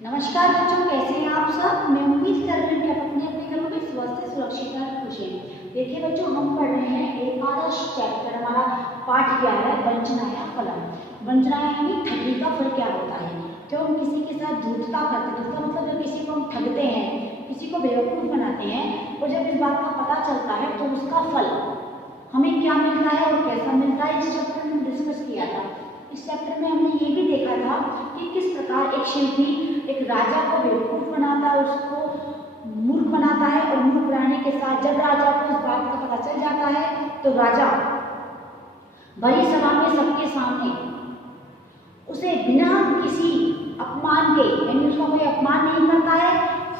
नमस्कार बच्चों, कैसे हैं आप सब। मैं उम्मीद कर रही हूँ कि आप अपने अपने घरों में स्वस्थ सुरक्षित और खुश हैं। देखिए बच्चों, हम पढ़ रहे हैं एकादश चैप्टर। हमारा पाठ क्या है? वंचनाया फलम। वंचना यानी ठगी का फल क्या होता है। जब हम किसी के साथ धूर्तता करते हैं, इसका मतलब जब किसी को हम ठगते हैं, किसी को बेवकूफ़ बनाते हैं, और जब इस बात का पता चलता है तो उसका फल हमें क्या मिलता है और कैसा मिलता है, इस चैप्टर में डिस्कस किया था। इस चैप्टर में हमने ये भी देखा था कि किस प्रकार एक शिल्पी एक राजा को बेवकूफ बनाता है, उसको मूर्ख बनाता है, और मूर्ख बनाने के साथ जब राजा को इस बात का पता चल जाता है तो राजा बड़ी सभा में सबके सामने उसे बिना किसी अपमान के, यानी उसका कोई अपमान नहीं करता है,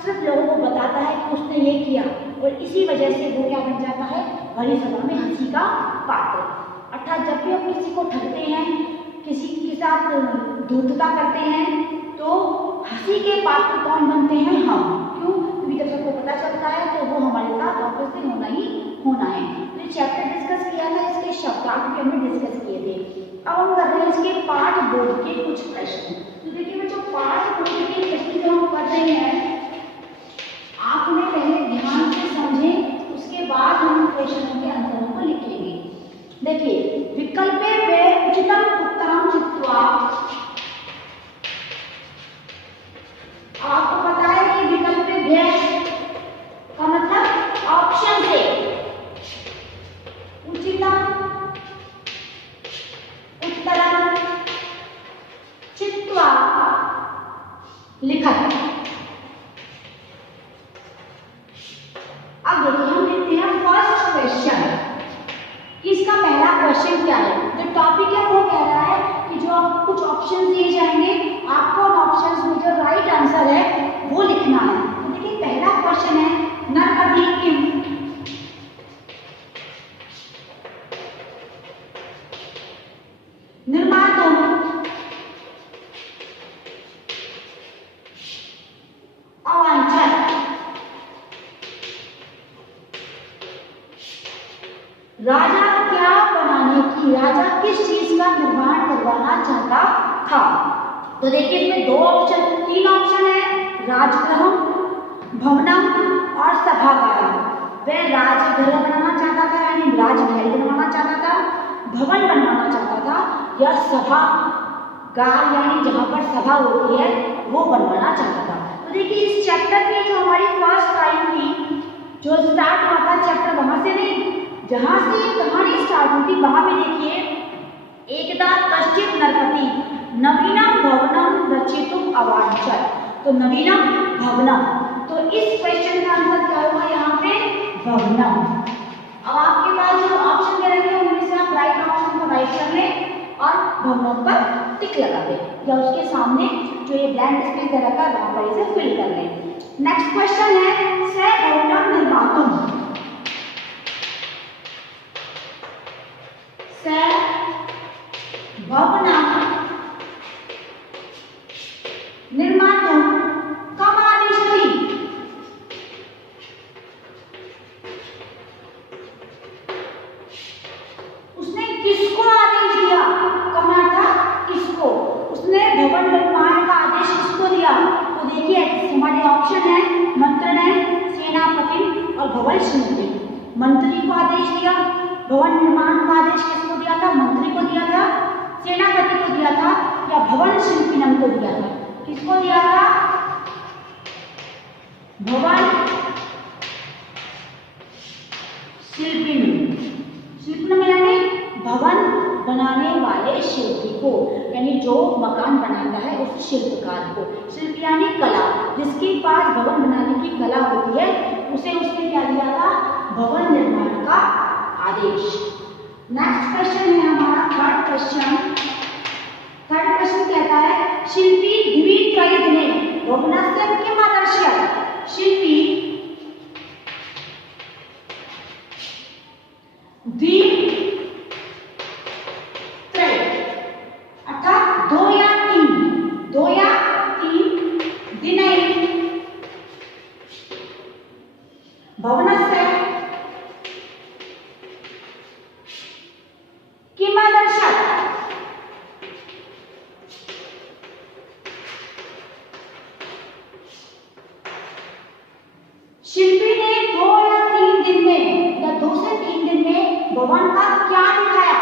सिर्फ लोगों को बताता है कि उसने ये किया, और इसी वजह से वो क्या बन जाता है? बड़ी सभा में हंसी का पात्र। अर्थात जब भी हम किसी को ठगते हैं, किसी के साथ धूर्तता करते हैं, तो हंसी के पात्र कौन बनते हैं? हम। क्यों? क्योंकि जब सबको पता चलता है तो वो हमारे साथ वापस से होना ही होना है। तो ये चैप्टर डिस्कस किया था, इसके शब्दार्थ भी हमने डिस्कस किए थे। अब हम कर रहे हैं इसके पाठ बोध के कुछ प्रश्न। तो देखिए बच्चों, पाठ बोध के प्रश्न जो हम कर रहे हैं, आप उन्हें पहले ध्यान से समझें, उसके बाद हम प्रश्नों के आंसरों को लिखेंगे। देखिए, विकल्पे वे उचितम उत्तरम चित्वा। आपको पता है कि विकल्प व्यय का मतलब ऑप्शन से उचितम उत्तरम चित्वा लिखत। अब देखिए, हम लिखते हैं फर्स्ट क्वेश्चन। इसका पहला क्वेश्चन क्या है? जो टॉपिक है वो कह रहा है कि जो आपको कुछ ऑप्शन दिए जाएंगे, आपको उन ऑप्शंस में जो राइट आंसर है वो लिखना है। तो देखिए, पहला क्वेश्चन है, नरपति किम निर्मातुम अवांछत। राजा क्या बनाने की, राजा किस चीज का निर्माण करवाना चाहता था? तो देखिए, इसमें तीन ऑप्शन है, राजगृहम, भवनम और सभागारम। वह राजगृह बनाना चाहता था, यानी राजमहल बनवाना चाहता था, भवन बनवाना चाहता था, या सभागार यानी जहां पर सभा होती है वो बनवाना चाहता था। तो देखिए, इस चैप्टर की जो हमारी फर्स्ट टाइम थी, जो स्टार्ट हुआ था चैप्टर, वहां से नहीं, जहां से ये कहानी स्टार्ट हुई थी वहां भी देखिए, एकदा कश्चित नरपति नवीनम भवनम रचितुम अवांछत। तो नवीनम भवनम, तो इस क्वेश्चन का आंसर क्या होगा यहाँ पे? भवनम। अब आपके पास जो ऑप्शन दे रखे हैं उनमें से आप राइट ऑप्शन को राइट कर लें और भवनम पर टिक लगा दें, या उसके सामने जो ये ब्लैंक स्पेस दे रखा है वहां पर इसे फिल कर लें। नेक्स्ट क्वेश्चन है, स भवनम निर्मातुम। भवनम निर्मातुम कम आदिशति। उसने किसको आदेश दिया? कमा था किसको? उसने भवन निर्माण का आदेश किसको दिया? तो देखिए, हमारे ऑप्शन है, मंत्रण है, सेनापति और भवन शिल्पी। मंत्री को आदेश दिया, भवन निर्माण का आदेश किसको दिया था? मंत्री को दिया था, सेनापति को दिया था, या भवन शिल्पीनम को दिया था? किसको दिया था? भवन शिल्पीनम। शिल्पीनम यानी भवन बनाने वाले शिल्पी को, यानी जो मकान बनाता है उस शिल्पकार को। शिल्प यानी कला, जिसके पास भवन बनाने की कला होती है उसे उसने क्या दिया था? भवन निर्माण का आदेश। नेक्स्ट क्वेश्चन है हमारा थर्ड क्वेश्चन। थर्ड क्वेश्चन कहता है, शिल्पी द्वित्रयदिने भवनस्य किम आदर्शयत्। शिल्पी द्वित्रय अर्थात दो या तीन दिने भवनस्य किम आदर्शयत्। भवन का क्या दिखाया?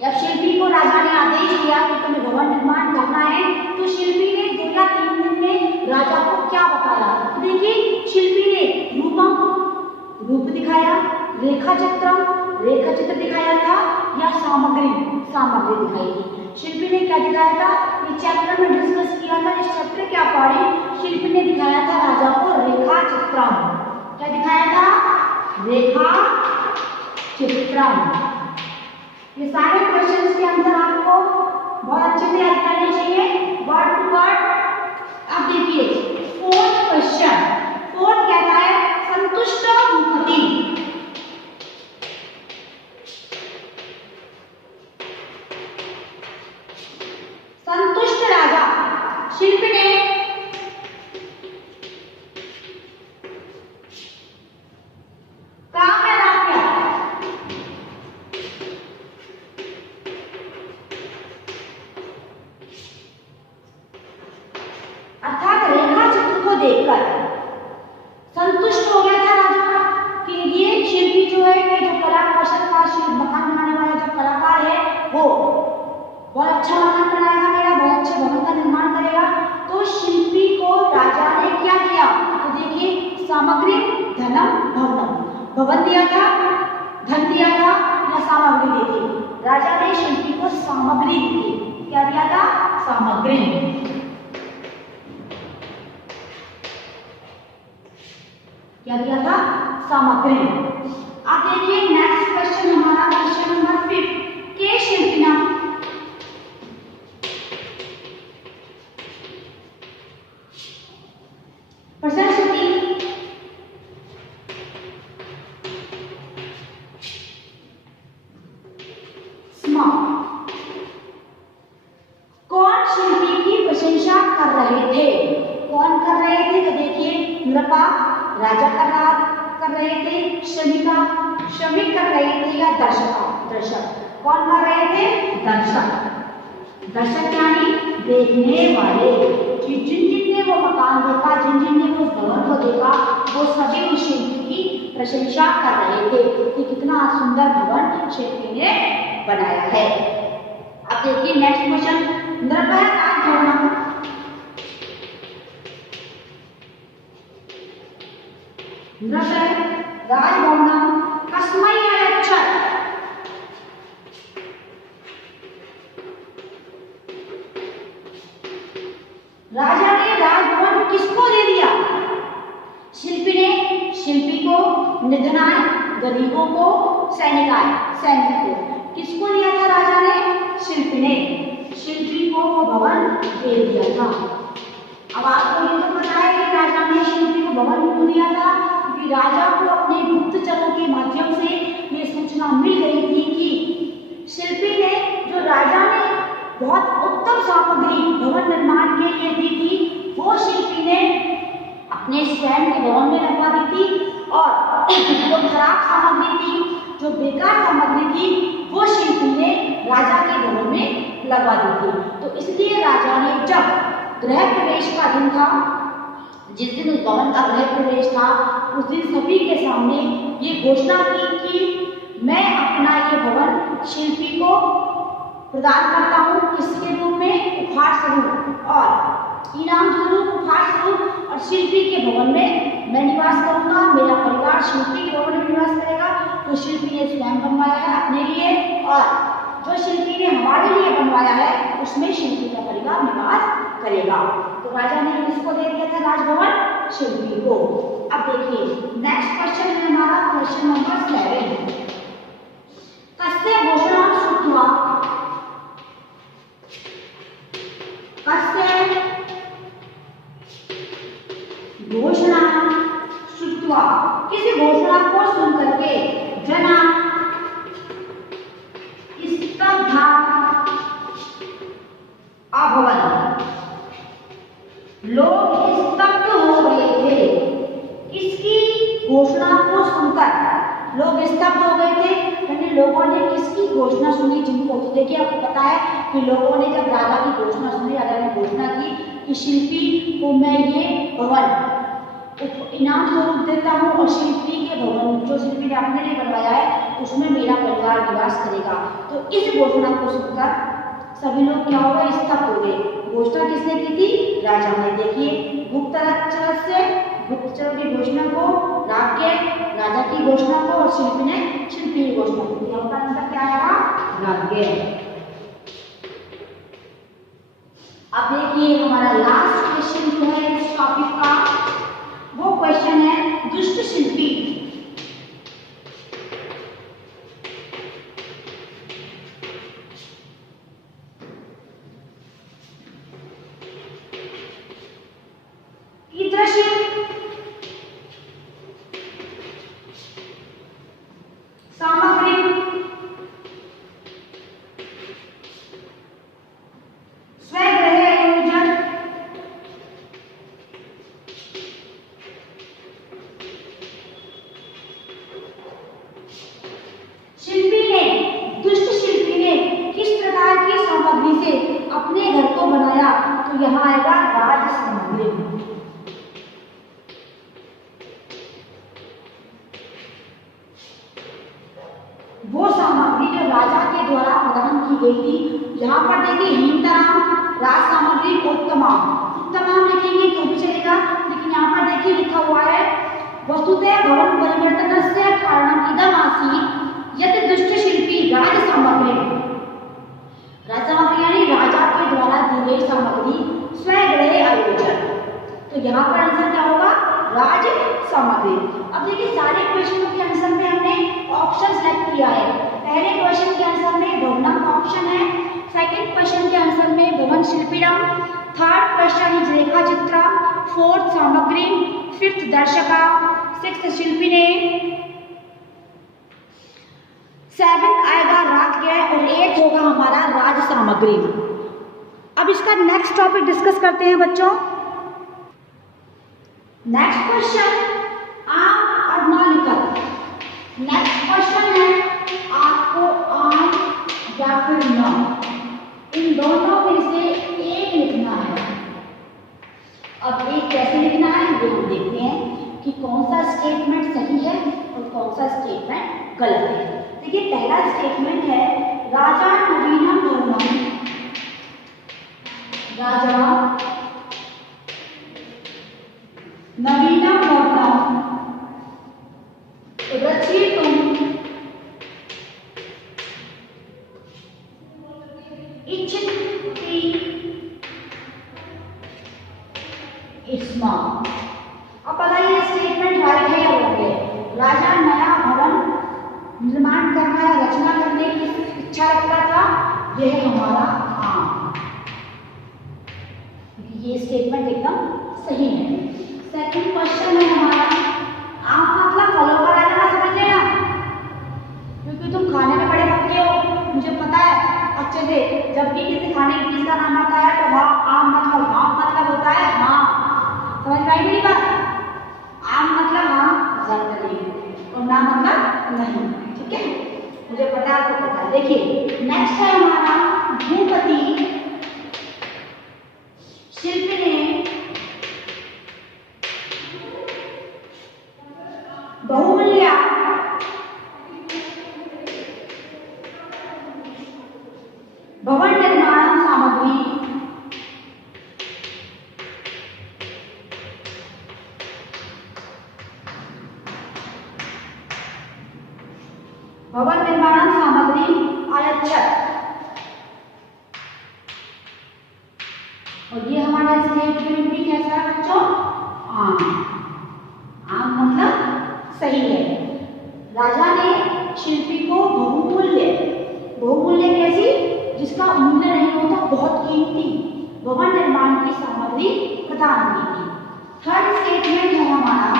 जब शिल्पी को राजा ने आदेश दिया कि तुम्हें भवन निर्माण करना है, तो शिल्पी ने 2 या 3 दिन में राजा को क्या बताया? तो देखिए, शिल्पी ने रूप दिखाया, रेखा चित्र दिखाया था, या सामग्री दिखाई थी। शिल्पी ने क्या दिखाया था? ये चैप्टर में डिस्कस किया था। इस चैप्टर के अकॉर्डिंग शिल्पी ने दिखाया था राजा को रेखा चित्रम। क्या दिखाया था? रेखा चित्रम। ये सारे क्वेश्चंस के आंसर आपको बहुत अच्छे से याद करने चाहिए, वर्ड टू वर्ड। अब देखिए 4th क्वेश्चन। 4th कहता है संतुष्ट भूपति। संतुष्ट राजा। शिल्पी ने काम में लगा दिया, अर्थात रेखा चित्र को देखकर संतुष्ट हो गया था राजा कि ये शिल्पी जो है, ये जो कला कौशल का मकान बनाने वाला जो कलाकार है, वो बहुत अच्छा मकान बनाएगा मेरा, बहुत अच्छे भवन का निर्माण करेगा। तो शिल्पी को राजा ने क्या किया? तो देखिए, सामग्री धनम भवनम, भवन दिया था, धन दिया था, या सामग्री दी थी? राजा ने शिल्पी को सामग्री दी थी। क्या दिया था? सामग्री। क्या दिया था? सामग्री। अब देखिए नेक्स्ट क्वेश्चन हमारा क्वेश्चन नंबर 5। के शिल्पिना प्रशस्ति स्म। कौन शिल्पी की प्रशंसा कर रहे थे? कौन कर रहे थे? तो देखिए, नृपा राजा कर रहे थे, श्रमिक कर रहे थे, या दर्शक। कौन कर रहे थे? दर्शक यानी देखने वाले। कि जिन ने वो मकान देखा, जिन ने वो भवन को देखा, वो सभी उस शिल्पी की प्रशंसा कर रहे थे कि कितना सुंदर भवन शिल्पी ने बनाया है। अब देखिए नेक्स्ट क्वेश्चन। राजभवन कस्मै अयच्छत्। राजा ने राजभवन किसको दे दिया? शिल्पी को, निर्धनाय गरीबों को, सैनिक को। किसको दिया था राजा ने? शिल्पी को वो भवन दे दिया था। अब आपको ये तो पता है कि राजा ने शिल्पी को भवन क्यों दिया था? क्योंकि राजा को अपने गुप्तचरों के माध्यम से ये सूचना मिल गई थी कि शिल्पी ने, जो राजा ने बहुत उत्तम सामग्री भवन निर्माण के लिए दी थी, वो शिल्पी ने अपने स्वयं के भवन में लगवा दी थी, और जो खराब सामग्री थी, जो बेकार सामग्री थी, वो शिल्पी ने राजा के भवन में लगवा दी थी। तो इसलिए राजा ने, जब गृह प्रवेश का दिन था, जिस दिन उस भवन का गृह प्रवेश था, उस दिन सभी के सामने ये घोषणा की कि मैं अपना ये भवन शिल्पी को प्रदान करता हूँ। किसके रूप में? उपहार स्वरूप, और इनाम स्वरूप, उपहार स्वरूप। और शिल्पी के भवन में मैं निवास करूंगा, मेरा परिवार शिल्पी के भवन में निवास करेगा। तो शिल्पी ने स्वयं बनवाया है अपने लिए, और जो शिल्पी ने हमारे लिए बनवाया है, उसमें शिल्पी का परिवार निवास करेगा। तो राजा ने किसको दे दिया था राजभवन? शिल्पी को। अब देखिए नेक्स्ट क्वेश्चन है हमारा क्वेश्चन नंबर 7। कस्य घोषणा श्रुत्वा, कस्य घोषणा श्रुत्वा, किसी घोषणा को सुन करके जना स्तब्धा अभवन्, लोग स्तब्ध हो गए थे। किसकी घोषणा को सुनकर लोग स्तब्ध हो गए थे? यानी लोगों ने किसकी घोषणा सुनी? जिनको, तो देखिए आपको पता है कि लोगों ने जब राजा की घोषणा सुनी, राजा ने घोषणा की कि शिल्पी को मैं ये भवन इनाम स्वरूप देता हूँ, और शिल्पी के भवन जो शिल्पी ने अपने लिए बनवाया है उसमें मेरा परिवार निवास करेगा। तो इस घोषणा को सुनकर सभी लोग क्या हो गए, स्तब्ध हो गए। घोषणा किसने की थी, राजा ने। देखिए गुप्तचरों की घोषणा को राज्ञ, राजा की घोषणा को, और शिल्पी की घोषणा को। यहाँ का आंसर क्या आएगा, राज्ञ। अब देखिए हमारा लास्ट क्वेश्चन जो है इस टॉपिक का, वो क्वेश्चन है दुष्ट शिल्पी। सामग्री स्वगृह आयोजन दुष्ट शिल्पी ने किस प्रकार की सामग्री से अपने घर को बनाया, तो यहाँ आएगा राज सामग्री। वो सामग्री जो राजा के द्वारा प्रदान की गई थी। यहाँ पर देखिए हीनतराम, राज सामग्री, उत्तमाम लिखेंगे तो भी चलेगा, लेकिन यहाँ पर देखिए लिखा हुआ है वस्तुतः भवन परिवर्तनस्य कारणम इदम आसीत् यत् दुष्ट शिल्पी राज सामग्री यानी राजा के द्वारा दी गई सामग्री स्वगृह आयोजन। तो यहाँ पर आंसर क्या होगा, राज सामग्री। अब देखिए सारे क्वेश्चनों के आंसर में हमने ऑप्शन सेलेक्ट किया है। पहले क्वेश्चन के आंसर में भवनम ऑप्शन है, सेकंड क्वेश्चन के आंसर में भवन शिल्पीराम, थर्ड क्वेश्चन इज रेखा चित्रा, फोर्थ सामग्री, फिफ्थ दर्शका, सिक्स्थ शिल्पी ने, सेवेंथ आएगा राज्ञ और एट्थ होगा हमारा राज सामग्री। अब इसका नेक्स्ट टॉपिक डिस्कस करते हैं बच्चों। नेक्स्ट क्वेश्चन आम और न लिखत। नेक्स्ट क्वेश्चन है आपको आम या फिर न, इन दोनों में से एक लिखना है। अब एक कैसे लिखना है ये हम देखते हैं कि कौन सा स्टेटमेंट सही है और कौन सा स्टेटमेंट गलत है। देखिए पहला स्टेटमेंट है राजा नवीनम भवनम, राजा नवीनम भवनम रचयितुम् इच्छति स्म। अब बताइए स्टेटमेंट राइट है या रॉन्ग है। राजा नया भवन निर्माण करना या रचना करने की इच्छा रखता था, यह हमारा आम। ये स्टेटमेंट एकदम सही है। सेकंड क्वेश्चन है हमारा आम मतलब फलों का राजा ना समझ लेना, क्योंकि तुम खाने में बड़े पक्के हो, मुझे पता है अच्छे से। जब भी किसी खाने की चीज का नाम आता है तो हाँ आम मतलब होता है हाँ। समझ में आई मेरी बात। आम मतलब हाँ और ना मतलब नहीं, ठीक है, मुझे पता है आपको पता है। देखिए नेक्स्ट है हमारा भूपति शिल्पी ने बहुमूल्य भवन निर्माण सामग्री आयच्छत, और ये हमारा स्टेटमेंट भी कैसा है बच्चों, आम। आम मतलब सही है। राजा ने शिल्पी को बहुमूल्य कैसी, जिसका मूल्य नहीं होता, बहुत कीमती भवन निर्माण की सामग्री प्रदान की थी। थर्ड स्टेटमेंट है हमारा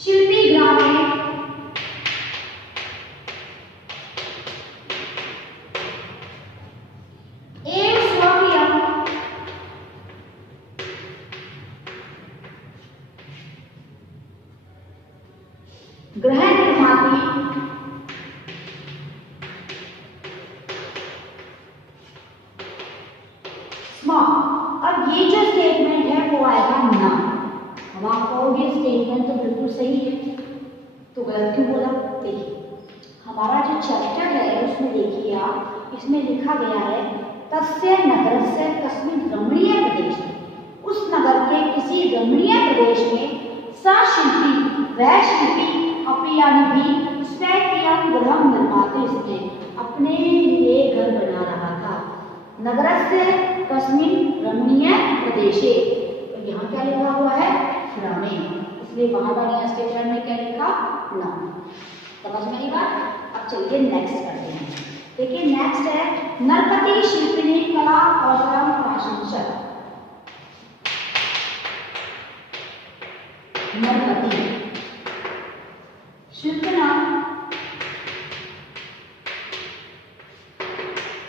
शिल्पी ग्रामे गृह निर्माती अब ये जो स्टेटमेंट है वो आएगा ना। अब आप कहोगे स्टेटमेंट तो बिल्कुल सही है, तो गलत क्यों बोला। देखिए हमारा जो चैप्टर है उसमें देखिए आप, इसमें लिखा गया है तस्य नगरस्य कस्मिन् रमणीय प्रदेश, उस नगर के किसी रमणीय प्रदेश में स शिल्पी वह शिल्पी अपनी यानी भी स्वकीयं गृहं निर्माते स्थे, अपने लिए घर बना रहा था। नगरस्य कस्मिन् रमणीय प्रदेशे, तो यहाँ क्या लिखा हुआ है रमे, इसलिए वहां वाले स्टेटमेंट में क्या लिखा न। समझ में आई बात। अब चलिए नेक्स्ट करते हैं। देखिए नेक्स्ट है नरपति शिल्पिनी कला कौशलम प्राशंसत। नरपति शिल्पना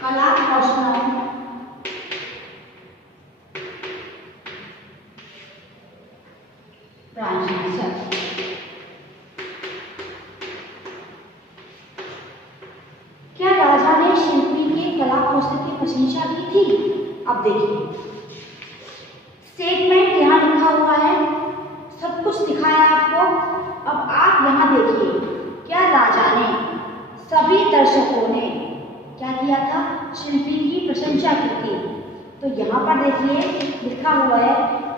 कला कौशलम प्राशंसत। क्या राजा ने शिल्पी के कला कौशल की प्रशंसा की थी? अब देखिए स्टेटमेंट यहाँ लिखा हुआ है, सब कुछ दिखाया आपको। अब आप यहाँ देखिए, क्या राजा ने सभी दर्शकों ने क्या किया था? शिल्पी की प्रशंसा की थी। तो यहाँ पर देखिए लिखा हुआ है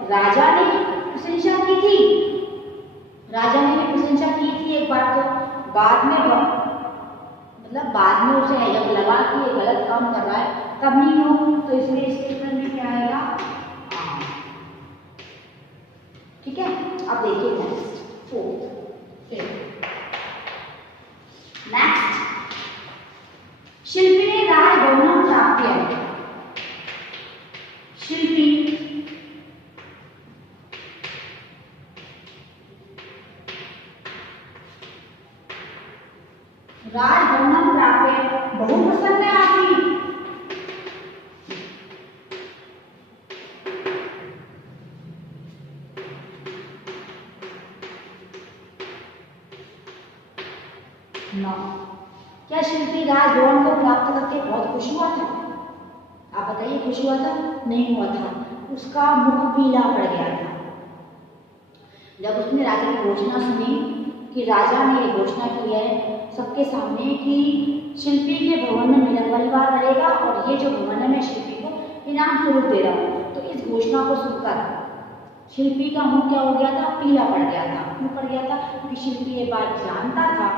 राजा ने प्रशंसा की थी, राजा ने भी प्रशंसा की थी एक बार, तो बाद में मतलब बाद में उसे जब लगा कि ये गलत काम कर रहा है तब नहीं हो, तो इसलिए स्टेटमेंट में क्या आएगा? ठीक है। अब देखिए नेक्स्ट नेक्स्ट शिल्पी ने राजभवनम प्राप्य। शिल्पी राजभवनम प्राप्य बहु प्रसन्न आसीत्। क्या शिल्पी राजभवन को प्राप्त करके बहुत खुश हुआ था? आप बताइए, खुश हुआ था? नहीं हुआ था, उसका मुख पीला पड़ गया था। जब उसने राजा की घोषणा सुनी कि राजा ने ये घोषणा की है सबके सामने कि शिल्पी के भवन में मेरा परिवार रहेगा और ये जो भवन है मैं शिल्पी को इनाम स्वरूप दे रहा हूँ, तो इस घोषणा को सुनकर शिल्पी का मुंह क्या हो गया था? पीला पड़ गया था। क्यों पड़ गया था? क्योंकि शिल्पी ये बात जानता था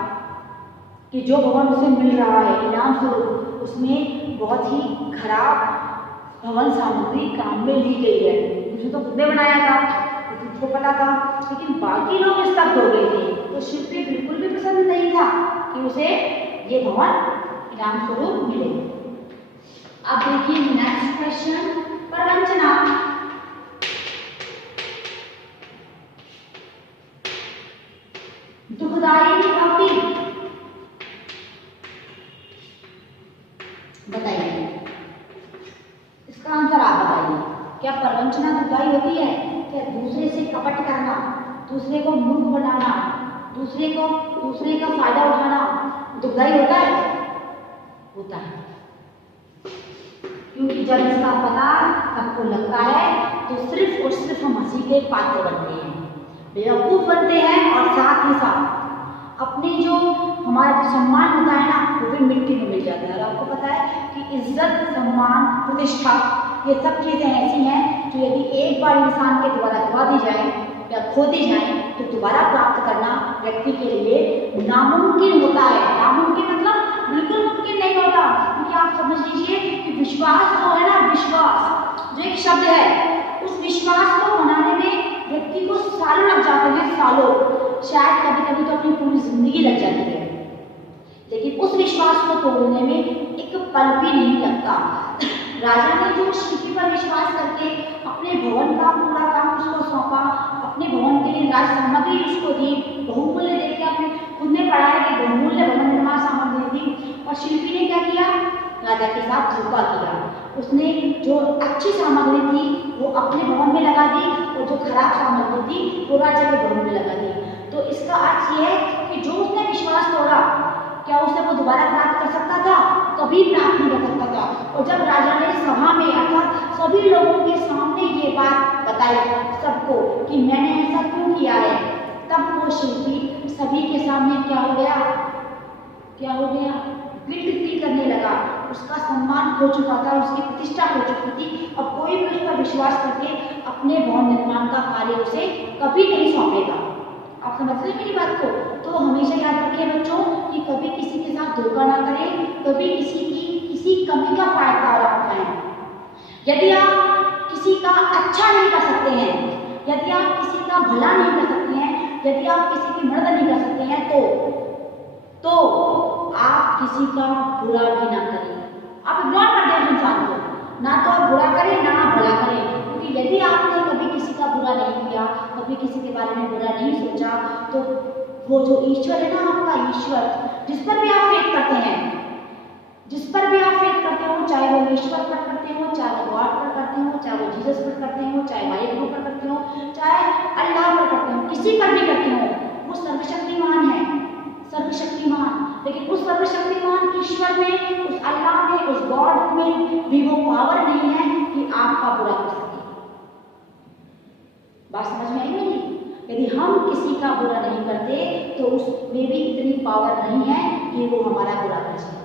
कि जो भवन उसे मिल रहा है इनाम स्वरूप, उसमें बहुत ही खराब भवन सामग्री काम में ली गई है। उसने तो खुद ने बनाया था, उसको पता था, लेकिन बाकी लोग स्तब्ध हो गए थे। तो शिल्पी बिल्कुल भी पसंद नहीं था कि उसे ये भवन इनाम स्वरूप मिले। अब देखिए नेक्स्ट क्वेश्चन, प्रवंचना। दुखदायी भवति, बताइए इसका आंसर आप बताइए। क्या प्रवंचना दुखदायी होती है? क्या दूसरे से कपट करना, दूसरे को मूर्ख बनाना, दूसरे का फायदा उठाना दुखदायी होता है? होता है, क्योंकि जब इसका पता सबको लगता है तो सिर्फ और सिर्फ हम हंसी के पात्र बनते हैं, बेवकूफ बनते हैं, और साथ ही साथ अपने जो हमारा सम्मान होता है ना वो भी मिट्टी में मिल जाता है। और आपको पता है कि इज्जत, सम्मान, प्रतिष्ठा ये सब चीज़ें ऐसी हैं जो यदि एक बार इंसान के द्वारा गवा दी जाए या खो दी जाए तो दोबारा प्राप्त करना व्यक्ति के लिए नामुमकिन होता है। नामुमकिन मतलब बिल्कुल मुमकिन नहीं होता, क्योंकि आप समझ लीजिए कि विश्वास जो है ना, विश्वास जो एक शब्द है, उस विश्वास को बनाने में व्यक्ति को सालों लग जाते हैं, सालों, शायद कभी कभी तो अपनी पूरी जिंदगी लग जाती है, लेकिन उस विश्वास को तोड़ने में एक पल भी नहीं लगता। राजा ने जो शिल्पी पर विश्वास करके अपने भवन का पूरा काम उसको सौंपा, अपने भवन के लिए राज सामग्री उसको दी, बहुमूल्य देखिए आपने खुद ने पढ़ा है कि बहुमूल्य भवन निर्माण सामग्री दी, और शिल्पी ने क्या किया? राजा के साथ धोखा किया। उसने जो अच्छी सामग्री थी वो अपने भवन में लगा दी और जो खराब सामग्री थी वो राजा के भवन में लगा दी। तो इसका अर्थ ये है कि जो उसने विश्वास तोड़ा, क्या उसे वो दोबारा प्राप्त कर सकता था? कभी प्राप्त नहीं कर सकता था। और जब राजा ने सभा में अर्थात सभी लोगों के सामने ये बात बताई सबको कि मैंने ऐसा क्यों किया है, तब वो शिल्पी सभी के सामने क्या हो गया? क्या हो गया, गिल्ट फील करने लगा, उसका सम्मान खो चुका था, उसकी प्रतिष्ठा खो चुकी थी। अब कोई भी उस पर विश्वास करके अपने भवन निर्माण का कार्य उसे कभी नहीं सौंपेगा। आप समझ रहे हैं मेरी बात को? तो हमेशा याद रखिए बच्चों कि कभी किसी के साथ धोखा ना करें, कभी किसी कमी का फायदा ना उठाएं। यदि आप किसी का अच्छा नहीं कर सकते हैं, यदि आप किसी का भला नहीं कर सकते हैं, यदि आप किसी की मदद नहीं कर सकते हैं, तो आप किसी का बुरा भी ना करें। आप इग्नोर कर दें इंसान को, ना तो आप बुरा करें ना आप भला करें, क्योंकि यदि आपने कभी किसी का बुरा नहीं किया, कभी किसी के बारे में बुरा नहीं सोचा, तो वो जो ईश्वर है ना, आपका ईश्वर, जिस पर भी आप फेथ करते हैं, जिस पर भी आप फेथ करते हो, चाहे वो ईश्वर पर करते हो, चाहे वो गॉड पर करते हो, चाहे वो जीसस पर करते हो, चाहे वाहिगुरु पर करते हो, चाहे अल्लाह पर करते हो, किसी पर भी करते हो, वो सर्वशक्तिमान है, सर्वशक्तिमान। लेकिन उस सर्वशक्तिमान ईश्वर में, उस अल्लाह में, उस गॉड में भी वो पावर नहीं है कि आपका बुरा कर सके। बात समझ में आई मेरी? यदि हम किसी का बुरा नहीं करते तो उसमें भी इतनी पावर नहीं है कि वो हमारा बुरा कर सके।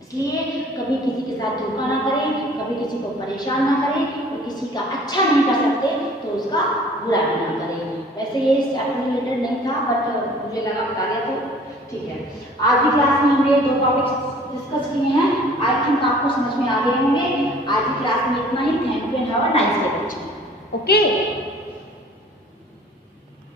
इसलिए कभी किसी के साथ धोखा ना करें, कभी किसी को परेशान ना करें, और किसी का अच्छा नहीं कर सकते तो उसका बुरा भी ना करें। वैसे ये इस चैप्टर रिलेटेड नहीं था, बट मुझे लगा बता दिया तो ठीक है। आज की क्लास में हमने 2 टॉपिक्स डिस्कस किए हैं। आई थिंक आपको समझ में आ गए होंगे। आज की क्लास में इतना ही। Thank you and have a nice day बच्चों। ओके।